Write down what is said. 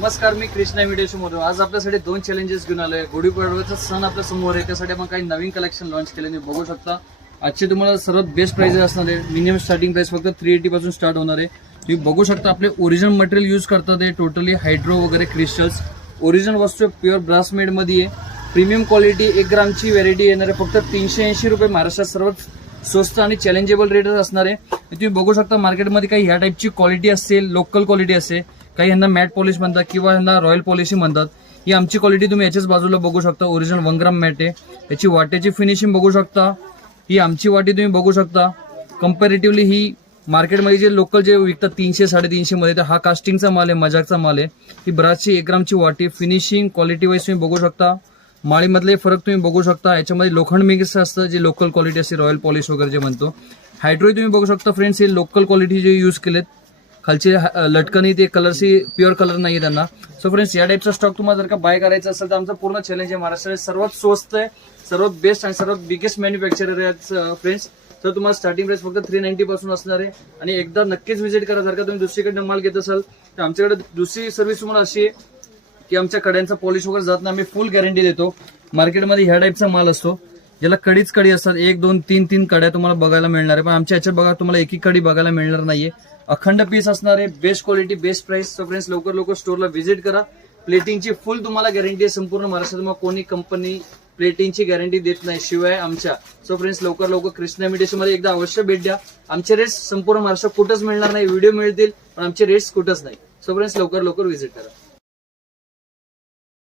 नमस्कार, मी कृष्णा मीडिया मध्ये आज आपल्यासाठी दोन चॅलेंजेस घेऊन आलोय. गुढीपाडव्याचा सण आपल्या समोर आहे, त्यासाठी आपण काही नवीन कलेक्शन लॉन्च केले बघू शकता. आजचे तुम्हाला सर्वात बेस्ट प्राइसेस असणार आहे. मिनिमम स्टार्टिंग प्राइस फक्त 380 पासून स्टार्ट होणार आहे. तुम्ही बघू शकता आपले ओरिजिनल मटेरियल यूज करतात आहे. टोटली हायड्रो वगैरे क्रिस्टल्स ओरिजिनल वस्तू प्युअर ब्रास मेड मध्ये आहे. प्रीमियम क्वालिटी 1 ग्रामची व्हॅरायटी येणार आहे. फक्त 380 रुपये महाराष्ट्रात सर्वात स्वस्त आणि चॅलेंजेबल रेटच असणार आहे. तुम्ही बघू शकता मार्केटमध्ये काही ह्या टाईपची क्वालिटी असेल, लोकल क्वालिटी असेल, काही यांना मॅट पॉलिश म्हणतात किंवा यांना रॉयल पॉलिश म्हणतात. ही आमची क्वालिटी तुम्ही याच्याच बाजूला बघू शकता. ओरिजिनल 1 ग्राम मॅट आहे. याची वाट्याची फिनिशिंग बघू शकता. ही आमची वाटी तुम्ही बघू शकता. कंपॅरेटिव्हली ही मार्केटमध्ये जे लोकल जे विकतात 300-350 मध्ये, तर हा कास्टिंगचा माल आहे, मजाकचा माल आहे. ही ब्रासची 1 ग्रामची वाटी. फिनिशिंग क्वालिटी वाईज तुम्ही बघू शकता. माळीमधले फरक तुम्ही बगू शकता. याच्यामध्ये लोखंड मिक्स असतं, जे लोकल क्वालिटी असते, रॉयल पॉलिश वगैरे जे म्हणतो. हायड्रो तुम्ही बघू शकता फ्रेंड्स, हे लोकल क्वालिटी जे यूज केलेत. खालचे लटकनी ते कलरची प्युअर कलर नाही त्यांना. सो फ्रेंड्स, या टाईपचा स्टॉक तुम्हाला जर का बाय करायचा असेल तर आमचं पूर्ण चॅलेंज आहे. महाराष्ट्रात सर्वात स्वस्त आहे, सर्वात बेस्ट आणि सर्वात बिगेस्ट मॅन्युफॅक्चरर आहे फ्रेंड्स. तर तुम्हाला स्टार्टिंग प्राइस फक्त 390 पासून असणार आहे. आणि एकदा नक्कीच व्हिजिट करा. जर का तुम्ही दुसरीकडे माल घेत असाल तर आमच्याकडे दुसरी सर्व्हिस तुम्हाला अशी आहे की आमच्या कड्यांचा पॉलिश वगैरे जात नाही. आम्ही फुल गॅरंटी देतो. मार्केटमध्ये ह्या टाईपचा माल असतो ज्याला कडीच कडी असतात. 1, 2, 3 कड्या तुम्हाला बघायला मिळणार आहे. पण आमच्या याच्यात बघा तुम्हाला एक कडी बघायला मिळणार नाहीये. अखंड पीस असणार आहे. Best quality, best price. So friends, लवकर स्टोरला व्हिजिट करा. प्लेटिंगची फुल तुम्हाला गॅरंटी आहे. संपूर्ण महाराष्ट्रात मग कोणी कंपनी प्लेटिंगची गॅरंटी देत नाही शिवाय आमच्या. सो फ्रेंड्स, लवकर कृष्णा मीडिया मध्ये एकदा अवश्य भेट द्या. आमचे रेट्स संपूर्ण महाराष्ट्रात कुठंच मिळणार नाही. व्हिडिओ मिळतील पण आमचे रेट्स कुठंच नाही. सो फ्रेंड्स, लवकर व्हिजिट करा.